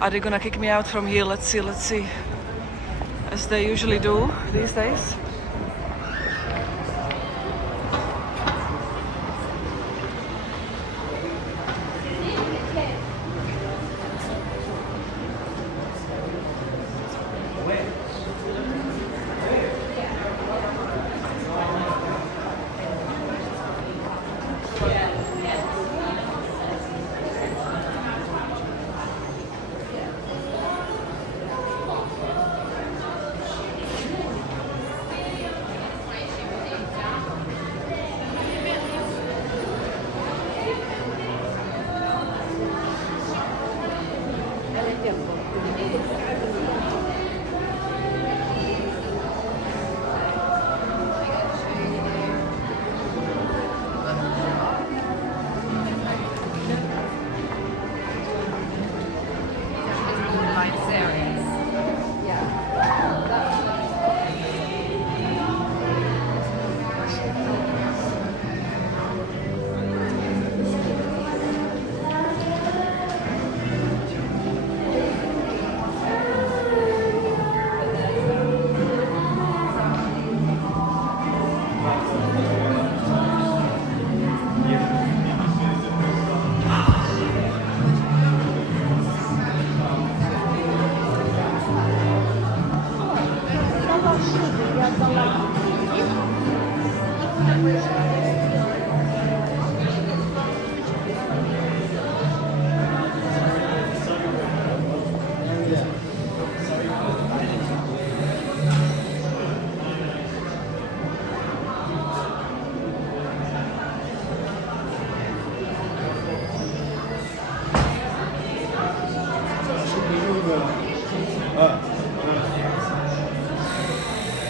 Are they gonna kick me out from here? Let's see. As they usually do these days.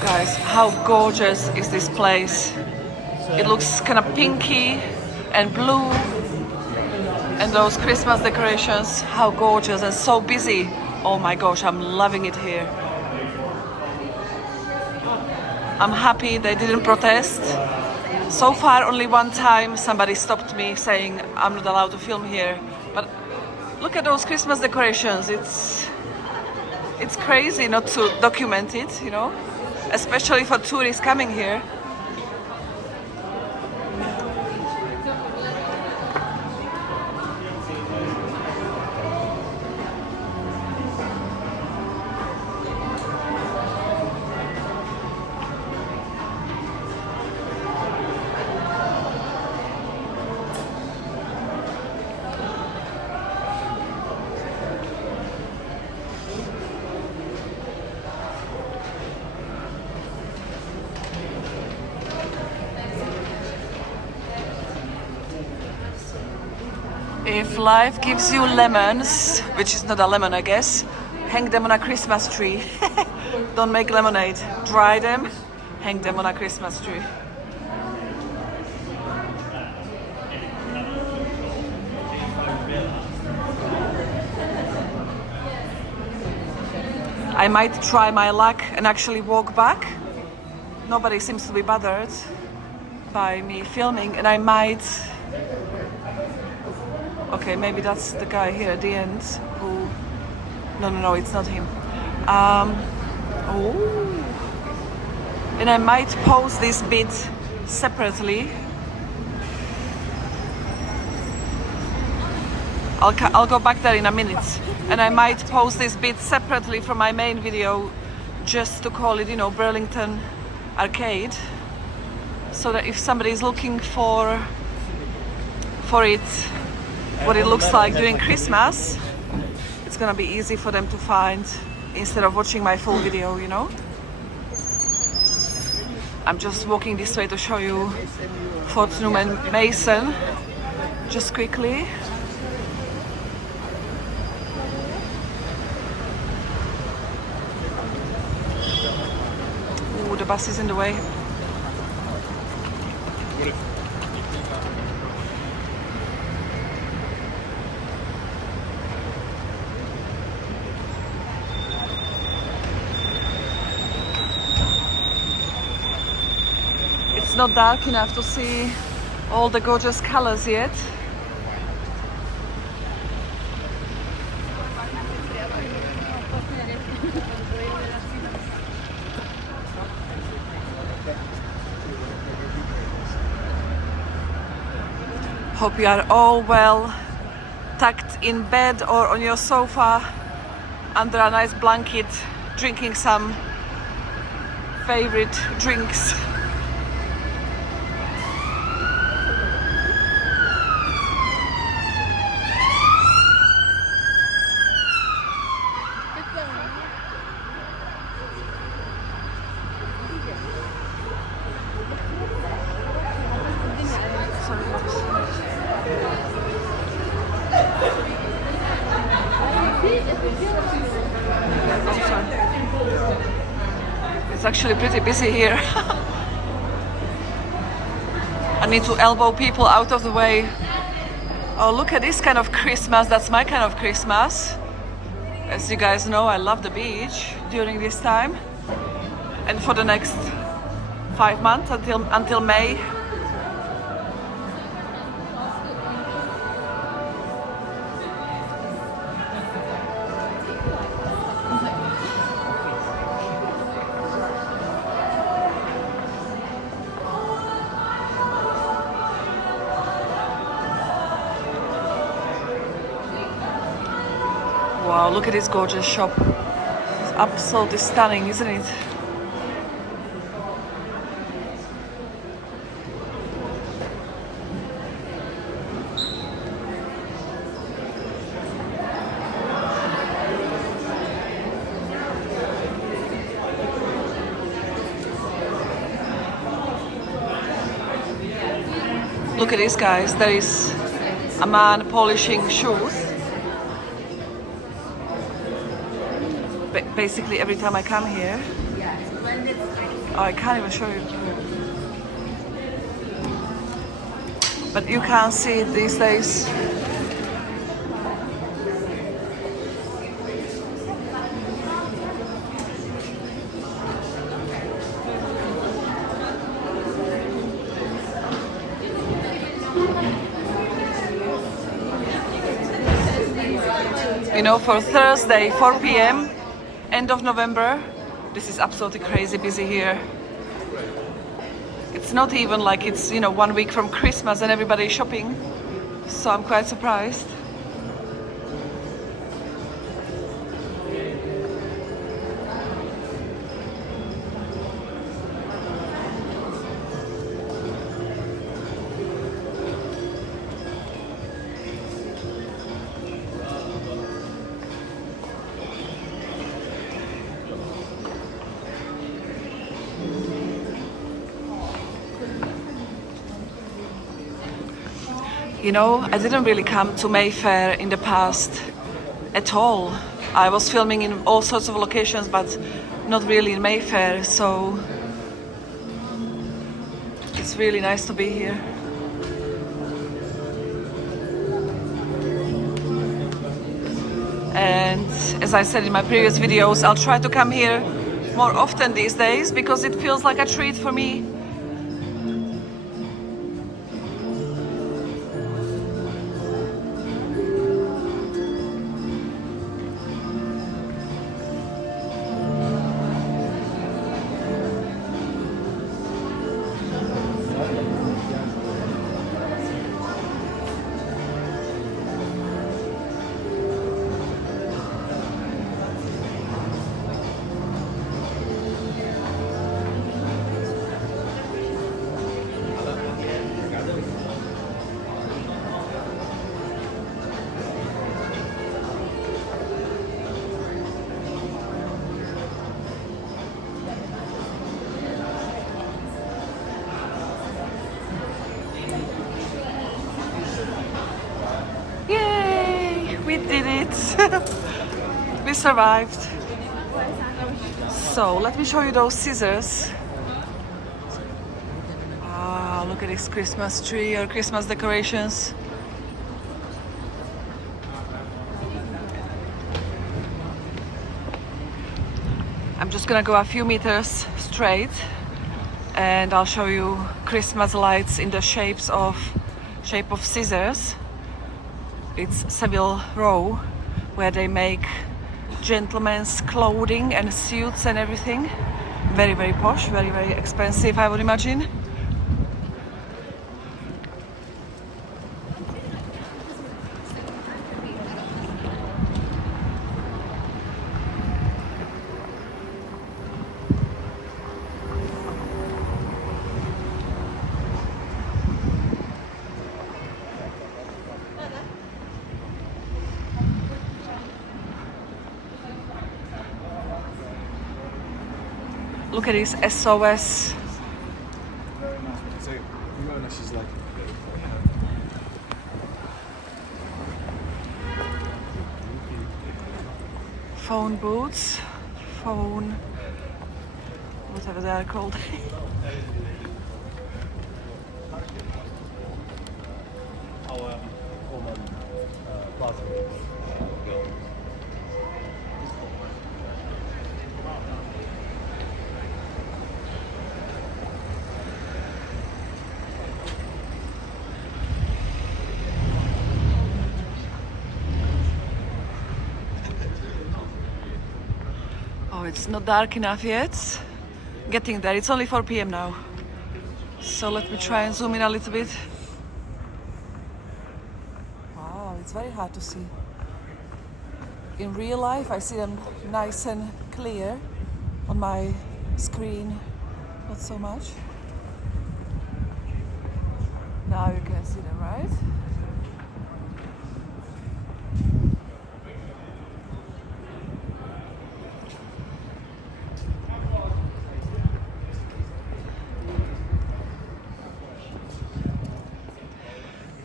Guys, how gorgeous is this place? It looks kind of pinky and blue, and those Christmas decorations, how gorgeous and so busy. Oh my gosh, I'm loving it here. I'm happy they didn't protest. So far, only one time somebody stopped me saying I'm not allowed to film here. But look at those Christmas decorations. It's crazy not to document it, you know, especially for tourists coming here. If life gives you lemons, which is not a lemon I guess, hang them on a Christmas tree. Don't make lemonade. Dry them, hang them on a Christmas tree. I might try my luck and actually walk back. Nobody seems to be bothered by me filming, and I might... Okay, maybe that's the guy here at the end who... No, it's not him. Oh. And I might pause this bit separately. I'll go back there in a minute. And I might post this bit separately from my main video just to call it, you know, Burlington Arcade. So that if somebody is looking for it, what it looks like during Christmas, it's gonna be easy for them to find instead of watching my full video, you know. I'm just walking this way to show you Fortnum and Mason just quickly. Ooh, the bus is in the way. It's not dark enough to see all the gorgeous colors yet. Hope you are all well, tucked in bed or on your sofa under a nice blanket, drinking some favorite drinks. It's actually pretty busy here. I need to elbow people out of the way. Oh, look at this kind of Christmas. That's my kind of Christmas. As you guys know, I love the beach during this time. And for the next 5 months until May. Wow, look at this gorgeous shop. It's absolutely stunning, isn't it? Look at this, guys. There is a man polishing shoes. Basically every time I come here. Oh, I can't even show you. But you can't see it these days. You know, for Thursday, 4 p.m., end of November, this is absolutely crazy busy here. It's not even like it's, you know, 1 week from Christmas and everybody is shopping. So I'm quite surprised. You know, I didn't really come to Mayfair in the past at all. I was filming in all sorts of locations, but not really in Mayfair, so it's really nice to be here. And as I said in my previous videos, I'll try to come here more often these days because it feels like a treat for me. We did it! We survived. So let me show you those scissors. Ah, look at this Christmas tree or Christmas decorations. I'm just gonna go a few meters straight and I'll show you Christmas lights in the shape of scissors. It's Savile Row, where they make gentlemen's clothing and suits and everything. Very, very posh, very, very expensive, I would imagine. Look at this SOS. Very nice. So, Ramona, she's like, Phone booths, phone, whatever they are called. Oh, it's not dark enough yet. Getting there. It's only 4 p.m. now. So let me try and zoom in a little bit. Wow, it's very hard to see. In real life, I see them nice and clear. On my screen, not so much. Now you can see them, right?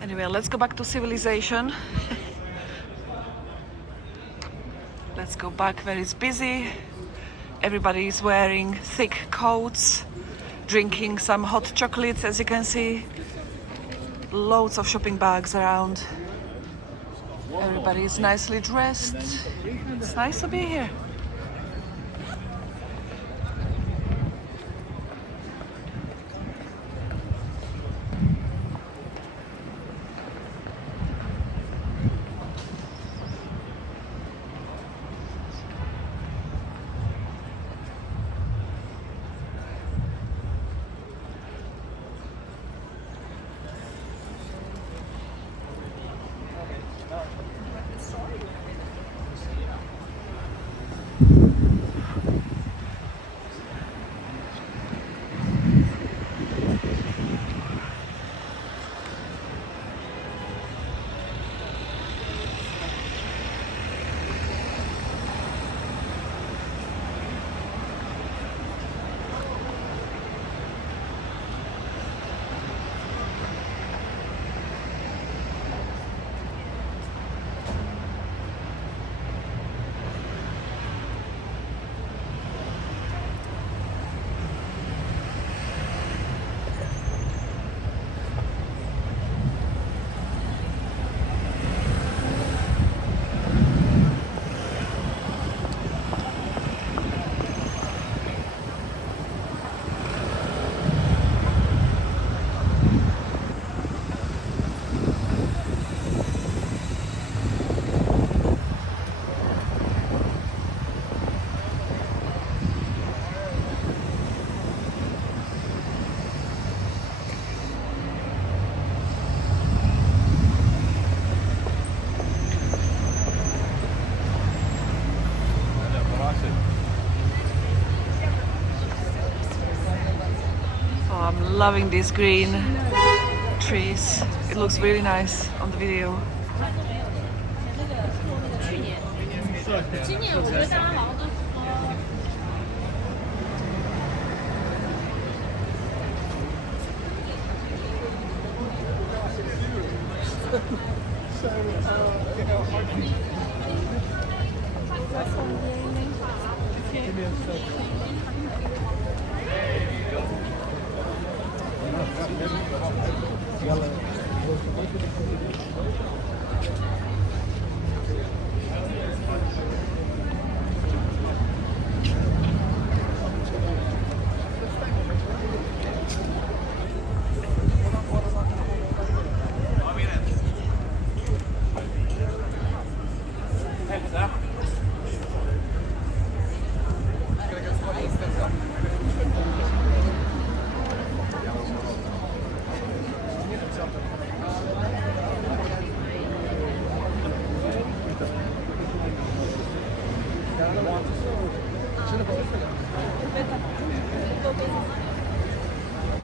Anyway, let's go back to civilization. Let's go back where it's busy. Everybody is wearing thick coats, drinking some hot chocolates, as you can see. Loads of shopping bags around. Everybody is nicely dressed. It's nice to be here. I'm loving these green trees. It looks really nice on the video.